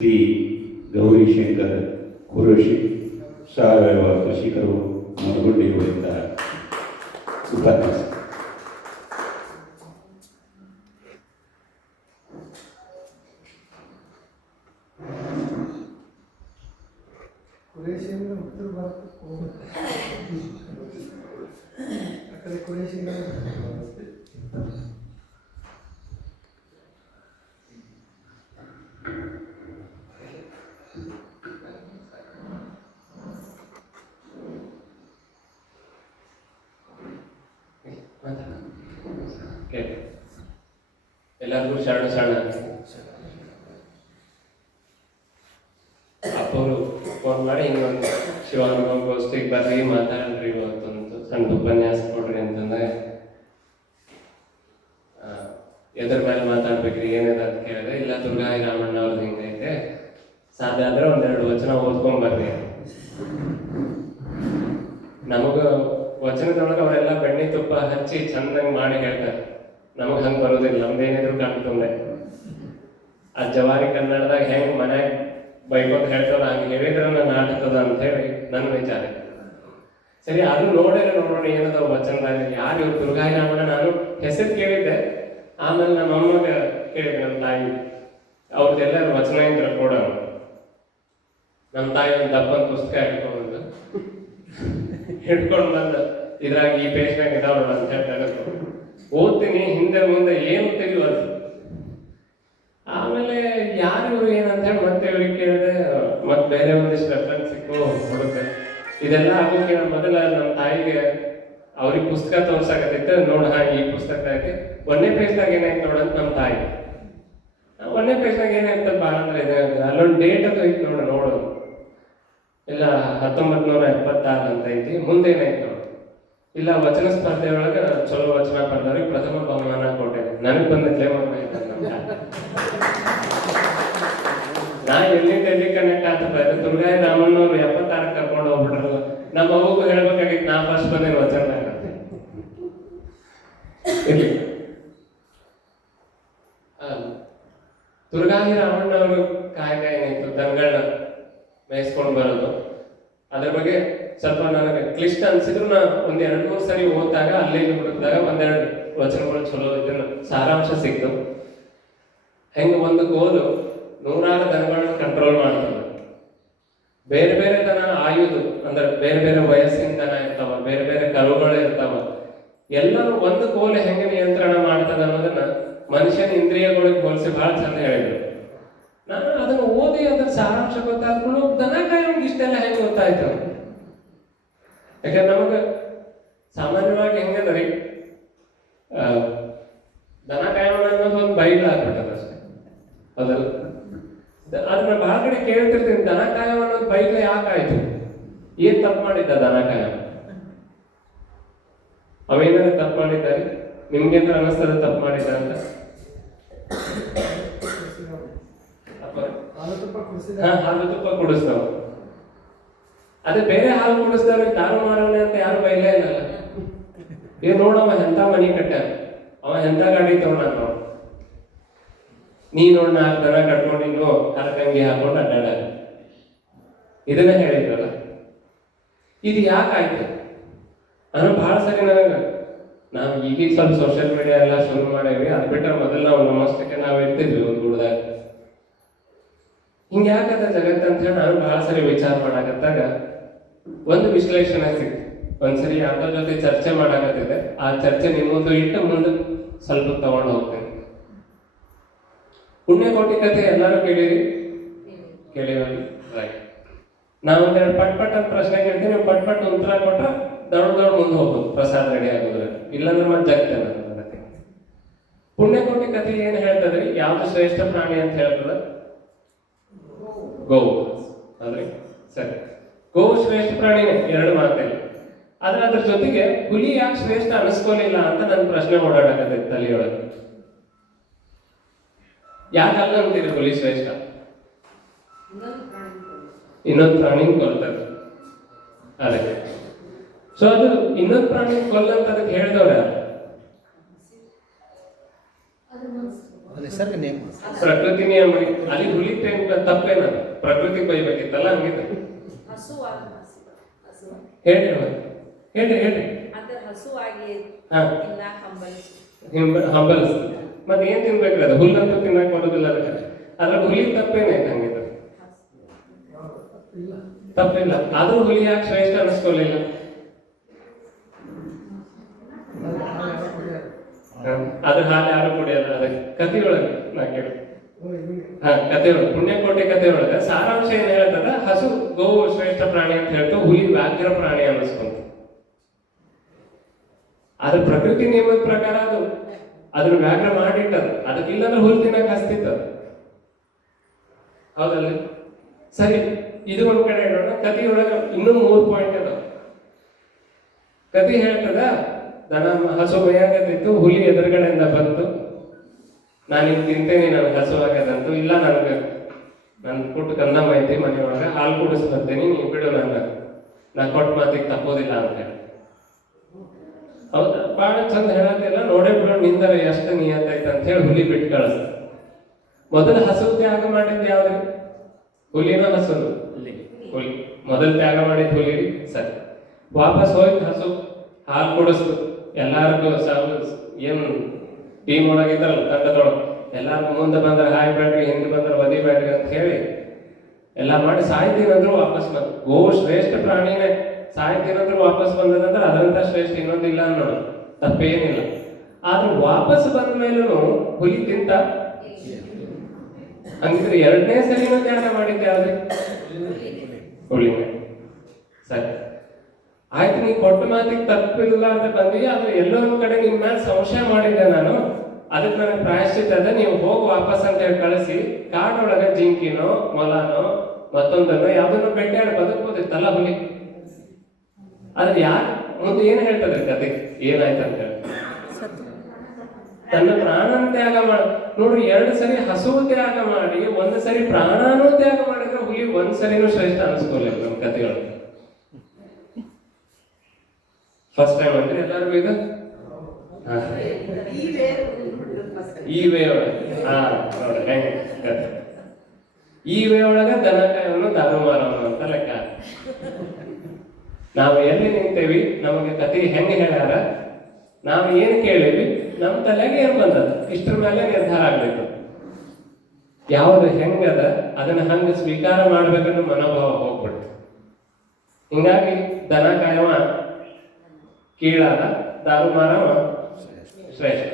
ಶ್ರೀ ಗೌರಿಶಂಕರ್ ಕುರುಶಿ ಸಾವಯವ ಕೃಷಿಕರು ಮನಗೊಂಡಿರುವಂತಹ ಉಪನ್ಯಾಸ. ಕುರೇಶಿಯಿಂದ ಉತ್ತರ ಭಾರತಕ್ಕೆ ಹೋಗುತ್ತೆ. ಆ ಕಡೆ ಕುರೇಶಿಯಿಂದ ಎಲ್ಲರಿಗೂ ಶರಣ ಅಪ್ಪವರು ಫೋನ್ ಮಾಡಿ ಹಿಂಗೊಂದು ಶಿವಾನುಭವಗೋಷ್ಠಿಗೆ ಬರ್ರಿ ಮಾತಾಡ್ರಿ ಇವತ್ತೊಂದು ಸಣ್ಣ ಉಪನ್ಯಾಸ ಕೊಡ್ರಿ ಅಂತಂದ್ರೆ ಎದ್ರ ಮೇಲೆ ಮಾತಾಡ್ಬೇಕ್ರಿ ಏನಿದೆ ಅಂತ ಕೇಳಿದ್ರೆ ಇಲ್ಲ ದುರ್ಗಾಯಿ ರಾಮಣ್ಣ ಅವ್ರದ್ದು ಹಿಂಗೈತೆ ಸಾಧ್ಯ ಆದ್ರೆ ಒಂದೆರಡು ವಚನ ಓದ್ಕೊಂಡ್ ಬರ್ರಿ. ನಮಗ ವಚನದೊಳಗೆ ಅವರೆಲ್ಲ ಬೆಣ್ಣೆ ತುಪ್ಪ ಹಚ್ಚಿ ಚಂದಂಗ್ ಮಾಡಿ ಹೇಳ್ತಾರೆ, ನಮಗ್ ಹಂಗ್ ಬರೋದಿಲ್ಲ. ನಮ್ದೇನಿದ್ರು ಕಾಣ್ತಂದೆ ಆ ಜವಾರಿ ಕನ್ನಡದಾಗ ಹೆಂಗ್ ಮನ್ಯಾಗ ಬೈಕೋತ ಹೇಳ್ತಾರ ಹಂಗೆ ಹೇಳಿದ್ರೆ ನಾನು ಆಡ್ತದ ಅಂತ ಹೇಳಿ ನನ್ನ ವಿಚಾರ. ಸರಿ ಅದು ನೋಡೋಣ ಏನದ ವಚನದಾಗ ಯಾರು ಇವ್ರು ದುರ್ಗಾಯಿ ರಾಮಣ್ಣ. ನಾನು ಹೆಸರು ಕೇಳಿದ್ದೆ, ಆಮೇಲೆ ನಮ್ಮ ಅಮ್ಮಗ ಕೇಳಿದೆ, ನಮ್ಮ ತಾಯಿ ಅವ್ರದ್ದೆಲ್ಲ ವಚನ ಇದ್ರೆ ಕೊಡೋಣ. ನಮ್ಮ ತಾಯಿ ಒಂದು ದಪ್ಪನ ಪುಸ್ತಕ ಹಿಡ್ಕೊಂಡು ಬಂದು ಇದ್ರಾಗ ಈ ಪೇಜ್ನಾಗ ಇದಾವಲ್ಲ ಅಂತ ಹೇಳ್ತಾರೆ, ಓದ್ತೀನಿ ಹಿಂದೆ ಮುಂದೆ ಏನು ತಿಳಿಯೋದು. ಆಮೇಲೆ ಯಾರು ಇವರು ಏನಂತ ಹೇಳಿ ಮತ್ತೆ ಇವ್ರಿಗೆ ಕೇಳಿದೆ, ಮತ್ತೆ ಬೇರೆ ಒಂದಿಷ್ಟು ರೆಫರೆನ್ಸ್ ಸಿಕ್ಕು ಹುಡುಕ್ತೆ. ಇದೆಲ್ಲ ಆಗೋಕೆ ಮೊದಲ ನಮ್ಮ ತಾಯಿಗೆ ಅವ್ರಿಗೆ ಪುಸ್ತಕ ತೋರ್ಸಾಕತ್ತಿತ್ತು. ನೋಡ ಈ ಪುಸ್ತಕದಾಗ ಒಂದನೇ ಪೇಜ್ದಾಗ ಏನಾಯ್ತು ನೋಡಂತ ನಮ್ಮ ತಾಯಿ. ಒಂದನೇ ಪೇಜ್ನಾಗ ಏನಾಯ್ತು ಭಾಳ ಅಂದ್ರೆ ಇದೆ, ಅಲ್ಲೊಂದು ಡೇಟ್ ಅದು ಐತಿ ನೋಡೋದು ಇಲ್ಲ 1976 ಅಂತ ಐತಿ. ಮುಂದೆ ಏನಾಯ್ತು ನೋಡು, ಇಲ್ಲ ವಚನ ಸ್ಪರ್ಧೆ ಒಳಗ ಚಲೋ ವಚನ ಪಡೆದವ್ರಿಗೆ ಪ್ರಥಮ ಬಹುಮಾನ ಕೊಟ್ಟೆ. ನನಗೆ ಬಂದಿದ್ಲೇ ನಾ ಎಲ್ಲಿ ಕನೆಕ್ಟ್ ಆಗ್ತದೆ. ದುರ್ಗಾಯಿ ರಾಮಣ್ಣವ್ರು 76 ಕರ್ಕೊಂಡು ಹೋಗ್ಬಿಟ್ರು. ನಮ್ಮ ಮಗುಗೂ ಹೇಳ್ಬೇಕಾಗಿತ್ತು, ನಾ ಫಸ್ಟ್ ಬಂದೇನೆ ವಚನ. ದುರ್ಗಾಯಿ ರಾಮಣ್ಣವ್ರ ಕಾಯ್ದೆ ಏನಾಯ್ತು, ದನಗಳನ್ನ ಮೇಯಿಸ್ಕೊಂಡು ಬರೋದು, ಅದ್ರ ಬಗ್ಗೆ ಸ್ವಲ್ಪ ನನಗೆ ಕ್ಲಿಷ್ಟ ಅನ್ಸಿದ್ರು. ನಾ ಒಂದ್ 2-3 ಸರಿ ಓದಿದಾಗ ಅಲ್ಲೇ ಹುಡುಕಿದಾಗ ಒಂದೆರಡು ವಚನಗಳು ಚಲೋ ಇದನ್ನ ಸಾರಾಂಶ ಸಿಕ್ತು. ಹೆಂಗ ಒಂದು ಗೋಲು 100 ದನಗಳನ್ನ ಕಂಟ್ರೋಲ್ ಮಾಡ್ತದೆ. ಬೇರೆ ಬೇರೆ ದನ ಆಯುಧ ಅಂದ್ರೆ ಬೇರೆ ಬೇರೆ ವಯಸ್ಸಿನ ದನ ಇರ್ತಾವ, ಬೇರೆ ಬೇರೆ ಕರುಗಳು ಇರ್ತಾವ. ಎಲ್ಲರೂ ಒಂದು ಕೋಲು ಹೆಂಗೆ ನಿಯಂತ್ರಣ ಮಾಡ್ತದ ಅನ್ನೋದನ್ನ ಮನುಷ್ಯನ ಇಂದ್ರಿಯಗಳಿಗೆ ಹೋಲಿಸಿ ಬಹಳ ಚಂದ ಹೇಳಿದ್ರು. ನಾನು ಅದನ್ನ ಓದಿ ಅದ್ರ ಸಾರಾಂಶ ಗೊತ್ತಾದ್ಕೊಂಡು ದನ ಕಾಯೋಂಗ್ ಇಷ್ಟೆಲ್ಲ ಹೆಂಗೆ ಗೊತ್ತಾಯ್ತು. ಯಾಕಂದ್ರೆ ನಮಗ ಸಾಮಾನ್ಯವಾಗಿ ಹೆಂಗಂದ್ರಿ, ದನ ಕಾಯೋಣ ಅನ್ನೋದು ಒಂದು ಬೈಲ್ ಆಗ್ಬಿಟ್ಟದ ಅಷ್ಟೇ. ಅದಲ್ಲ ಅದನ್ನ ಬಹಳ ಕಡೆ ಕೇಳ್ತಿರ್ತೀನಿ, ದನ ಕಾಯೋ ಅನ್ನೋದು ಬೈಲ್ ಯಾಕಾಯ್ತು, ಏನ್ ತಪ್ಪು ಮಾಡಿದ್ದ ದನ ಕಾಯೋ? ಅವೇನಾದ್ರು ತಪ್ಪು ಮಾಡಿದ್ದಾರೆ? ನಿಮ್ಗೇಂದ್ರ ಅನಿಸ್ತದ ತಪ್ಪು ಮಾಡಿದ್ದ ಅಂತ? ಹಾಲು ತುಪ್ಪ ಕುಡಿಸ್ತಾವ. ಅದೇ ಬೇರೆ ಹಾಲು ಕುಡಿಸ್ದವ್ರಿಗೆ ತಾನು ಮಾಡೋಣ ಅಂತ ಯಾರು ಬೈಲೇ ಇಲ್ಲಲ್ಲ. ಏ ನೋಡವ ಎಂತ ಮನಿ ಕಟ್ಟ್ಯಾರ, ಅವ ಎಂತ ಗಾಡಿ ತಗೊಂಡ, ನೀ ನೋಡ್ 4 ದನ ಕಟ್ಕೊಂಡು ಇನ್ನು ಕರಕಂಗಿ ಹಾಕೊಂಡು ಅಡ್ಡಾಡ. ಇದನ್ನ ಹೇಳಿದ್ರಲ್ಲ, ಇದು ಯಾಕಾಯ್ತು ನಾನು ಬಹಳ ಸರಿ ನಾವು ಈಗೀಗ ಸ್ವಲ್ಪ ಸೋಷಿಯಲ್ ಮೀಡಿಯಾ ಎಲ್ಲ ಶುರು ಮಾಡೇವಿ. ಅದ್ ಬಿಟ್ಟರೆ ಮೊದಲು ನಾವು ನಮ್ಮಷ್ಟಕ್ಕೆ ನಾವು ಇರ್ತಿದ್ವಿ ಒಂದು ಗುಡ್ದಾಗ. ಹಿಂಗ ಯಾಕದ ಜಗತ್ತ ಅಂತ ಹೇಳಿ ನಾನು ಬಹಳ ಸರಿ ವಿಚಾರ ಮಾಡಾಕತ್ತಾಗ ಒಂದು ವಿಶ್ಲೇಷಣೆ ಸಿಕ್ತು. ಒಂದ್ಸರಿ ಯಾವ್ದ್ರ ಜೊತೆ ಚರ್ಚೆ ಮಾಡಾಕತ್ತಿದೆ, ಆ ಚರ್ಚೆ ನಿಮ್ಮೊಂದು ಇಟ್ಟು ಮುಂದೆ ಸ್ವಲ್ಪ ತಗೊಂಡು ಹೋಗ್ತೇನೆ. ಪುಣ್ಯಕೋಟಿ ಕಥೆ ಎಲ್ಲರೂ ಕೇಳಿರಿ? ಕೇಳಿವಲ್ಲಿ ರೈಟ್. ನಾವೊಂದೆರಡು ಪಟ್ ಅಂತ ಪ್ರಶ್ನೆ ಕೇಳ್ತೀನಿ, ನೀವು ಪಟ್ ಉತ್ತರ ಕೊಟ್ರೆ ದೊಡ್ಡ ಮುಂದೆ ಹೋಗ್ಬೋದು, ಪ್ರಸಾದ ರೆಡಿ ಆಗೋದ್ರೆ. ಇಲ್ಲಾಂದ್ರೆ ಮತ್ತೆ ಜಗ್ತೇನೆ ನನ್ನ ಕಥೆ. ಪುಣ್ಯಕೋಟಿ ಕಥೆ ಏನ್ ಹೇಳ್ತದ್ರಿ, ಯಾವ್ದು ಶ್ರೇಷ್ಠ ಪ್ರಾಣಿ ಅಂತ ಹೇಳ್ತದ? ಗೋವು ಅಂದ್ರೆ ಸರಿ, ಗೋವು ಶ್ರೇಷ್ಠ ಪ್ರಾಣಿನೇ, 2 ಮಾತಿಲ್ಲ. ಆದ್ರೆ ಅದ್ರ ಜೊತೆಗೆ ಹುಲಿ ಯಾಕೆ ಶ್ರೇಷ್ಠ ಅನಿಸ್ಕೊಲಿಲ್ಲ ಅಂತ ನನ್ನ ಪ್ರಶ್ನೆ ಓಡಾಡಕತ್ತೈತಿ ತಲೆಯೊಳಗೆ. ಯಾಕೆ ಅಲ್ಲ ಅಂತೀರಿ ಹುಲಿ ಶ್ರೇಷ್ಠ? ಇನ್ನೊಂದು ಪ್ರಾಣಿ ಕೊಲ್ತದೆ ಅದಕ್ಕೆ. ಸೊ ಅದು ಇನ್ನೊಂದು ಪ್ರಾಣಿ ಕೊಲ್ಲಂತ ಅದಕ್ಕೆ ಹೇಳಿದವ್ರ ನಿಸರ್ಗ ನೇಮ. ಪ್ರಕೃತಿ ನಿಯಮ ಅಲ್ಲಿ ಹುಲಿತೆ ತಪ್ಪೇನದ ಪ್ರಕೃತಿ ಬೈಬೇಕಿತ್ತಲ್ಲ ಹಂಗಿದ್ರೆ ಹೇಳ್ರಿ ಹೇಳ್ರಿ ಹಾ ಹಂಬಲ್ಸ್ ಮತ್ತೆ ಏನ್ ತಿನ್ಬೇಕ್ರಿ ಅದು ಹುಲ್ಲಂತೂ ತಿನ್ನಕ್ ಬರೋದಿಲ್ಲ ಅದಕ್ಕೆ ಅದ್ರ ಹುಲಿ ತಪ್ಪೇನೈತೆ ಹಂಗಿದ್ರೆ ತಪ್ಪಿಲ್ಲ ಆದ್ರೂ ಹುಲಿ ಯಾಕೆ ಶ್ರೇಷ್ಠ ಅನಿಸ್ಕೊಳ್ಳಿಲ್ಲ ಅದ್ರ ಹಾಲು ಯಾರು ಕುಡಿಯಲ್ಲ ಅದಕ್ಕೆ ಕಥೆಯೊಳಗೆ ನಾ ಕೇಳಿ ಕಥೆಯೊಳಗೆ ಪುಣ್ಯಕೋಟೆ ಕಥೆಯೊಳಗೆ ಸಾರಾಂಶ ಏನ್ ಹೇಳ್ತದ ಹಸು ಗೋವು ಶ್ರೇಷ್ಠ ಪ್ರಾಣಿ ಅಂತ ಹೇಳ್ತು ಹುಲಿ ವ್ಯಾಘ್ರ ಪ್ರಾಣಿ ಅನ್ನಿಸ್ಕೊಂತ ಅದ್ರ ಪ್ರಕೃತಿ ನಿಯಮದ ಪ್ರಕಾರ ಅದನ್ನ ವ್ಯಾಘ್ರ ಮಾಡಿಟ್ಟದ ಅದಕ್ಕಿಲ್ಲಂದ್ರೆ ಹುಲ್ ತಿನ್ನಕ್ ಹಸ್ತಿತ್ತು ಹೌದಲ್ಲ ಸರಿ ಇದು ಒಂದ್ ಕಡೆ ಹೇಳೋಣ ಕಥೆಯೊಳಗ ಇನ್ನೂ 3 ಪಾಯಿಂಟ್ ಅದ ಕಥೆ ಹೇಳ್ತದ ದನ ಹಸು ಮೇಯಾಗತ್ತಿತ್ತು ಹುಲಿ ಎದುರುಗಡೆಯಿಂದ ಬಂತು ನಾನು ಹಿಂಗ್ ತಿಂತೇನೆ ನನಗೆ ಹಸು ಆಗದಂತು ಇಲ್ಲ ನನಗೆ ನನ್ ಪುಟ್ಟು ಕಂದಮ್ಮ ಐತಿ ಮನೆಯೊಳಗೆ ಹಾಲು ಕುಡಿಸ್ಬರ್ತೇನೆ ನೀವು ಬಿಡು ನಾ ಕೊಟ್ಟ ಮಾತಿಗೆ ತಪ್ಪೋದಿಲ್ಲ ಅಂತ ಹೇಳಿ ಹೌದಾ ಬಹಳ ಚಂದ ಹೇಳತ್ತಿಲ್ಲ ನೋಡೇ ಬಿಡೋ ನಿಂದರ ಎಷ್ಟು ನಿಯತ್ತೈತೆ ಅಂತ ಹೇಳಿ ಹುಲಿ ಬಿಟ್ಟು ಕಳಿಸ್ತ ಮೊದಲು ಹಸು ತ್ಯಾಗ ಮಾಡಿದ್ದು ಯಾವ್ದು ಹುಲಿನ ಹಸುನು ಹುಲಿ ಮೊದಲು ತ್ಯಾಗ ಮಾಡಿದ್ದು ಹುಲಿ ಸರಿ ವಾಪಸ್ ಹೋಯ್ತು ಹಸು ಹಾಲು ಕುಡಿಸ್ತು ಎಲ್ಲಾರ್ಗು ಏನ್ ಟೀಮ್ ಒಳಗಿದ್ರಲ್ಲ ತಂಡದೊಳಗೆ ಎಲ್ಲಾರ್ಗು ಮುಂದೆ ಬಂದ್ರೆ ಹಾಯ್ ಬೇಡ್ರಿ ಹಿಂದೆ ಬಂದ್ರೆ ಒದಿ ಬೇಡ್ರಿ ಅಂತ ಹೇಳಿ ಎಲ್ಲ ಮಾಡಿ ಸಾಯ್ತೀನಂದ್ರು ವಾಪಸ್ ಬಂದು ಗೋ ಶ್ರೇಷ್ಠ ಪ್ರಾಣಿನೇ ಸಾಯ್ತೀನಂದ್ರು ವಾಪಸ್ ಬಂದದಂದ್ರೆ ಅದರಂತ ಶ್ರೇಷ್ಠ ಇನ್ನೊಂದಿಲ್ಲ ಅನ್ನೋದು ತಪ್ಪೇನಿಲ್ಲ ಆದ್ರೂ ವಾಪಸ್ ಬಂದ ಮೇಲೂ ಹುಲಿ ತಿಂತ ಹಂಗಿದ್ರೆ 2ನೇ ಸಲಿನೂ ತ್ಯಾಗ ಮಾಡಿದ್ದೆ ಯಾವ್ದು ಹುಲಿನೇ ಸರಿ ಆಯ್ತು ನೀ ಕೊಟ್ಟ ಮಾತಿಗೆ ತಪ್ಪಿಲ್ಲ ಅಂತ ಬಂದಿ ಅದು ಎಲ್ಲೋ ಒಂದ್ ಕಡೆ ನಿಮ್ ಮೇಲೆ ಸಂಶಯ ಮಾಡಿದ್ದೆ ನಾನು ಅದಕ್ಕೆ ನನಗೆ ಪ್ರಾಯಶ್ಚಿತ್ತ ಅದ ನೀವು ಹೋಗಿ ವಾಪಸ್ ಅಂತ ಹೇಳಿ ಕಳಿಸಿ ಕಾಡೊಳಗ ಜಿಂಕಿನೋ ಮೊಲನೋ ಮತ್ತೊಂದನೋ ಯಾವ್ದನ್ನೋ ಬೇಟೆಯಾಡಿ ಬದುಕ್ಬೋದಿತ್ತಲ್ಲ ಹುಲಿ ಆದ್ರೆ ಯಾಕೆ ಮುಂದೆ ಏನ್ ಹೇಳ್ತದೆ ಕತೆ ಏನಾಯ್ತಂತ ಹೇಳಿ ತನ್ನ ಪ್ರಾಣನ ತ್ಯಾಗ ನೋಡ್ರಿ 2 ಸರಿ ಹಸು ತ್ಯಾಗ ಮಾಡಿ 1 ಸರಿ ಪ್ರಾಣನೂ ತ್ಯಾಗ ಮಾಡಿದ್ರೆ ಹುಲಿ 1 ಸರಿನೂ ಶ್ರೇಷ್ಠ ಅನಿಸ್ಕೊಳ್ಳಿ ನಮ್ಮ ಕಥೆಗಳು ಫಸ್ಟ್ ಟೈಮ್ ಅಂದ್ರೆ ಎಲ್ಲರಿಗೂ ಇದು ಈ ವೇ ಒಳಗೆ ನೋಡ್ರಿ ಹೆಂಗೆ ಕಥೆ ಈ ವೇ ಒಳಗ ದನ ಕಾಯವನು ದಾರು ಮಾರವನು ಅಂತ ಲೆಕ್ಕ ನಾವು ಎಲ್ಲಿ ನಿಂತೇವಿ ನಮಗೆ ಕಥೆ ಹೆಂಗೆ ಹೇಳ್ಯಾರ ನಾವು ಏನ್ ಕೇಳೀವಿ ನಮ್ಮ ತಲೆಗೆ ಏನ್ ಬಂದದ ಇಷ್ಟ್ರ ಮೇಲೆ ನಿರ್ಧಾರ ಆಗ್ಬೇಕು ಯಾವ್ದು ಹೆಂಗದ ಅದನ್ನ ಹಂಗ ಸ್ವೀಕಾರ ಮಾಡ್ಬೇಕನ್ನೋ ಮನೋಭಾವ ಹೋಗ್ಬಿಡ್ತು ಹಿಂಗಾಗಿ ದನ ಕಾಯವ ಕೀಳಾದ ದಾರು ಮಾರವ ಶ್ರೇಷ್ಠ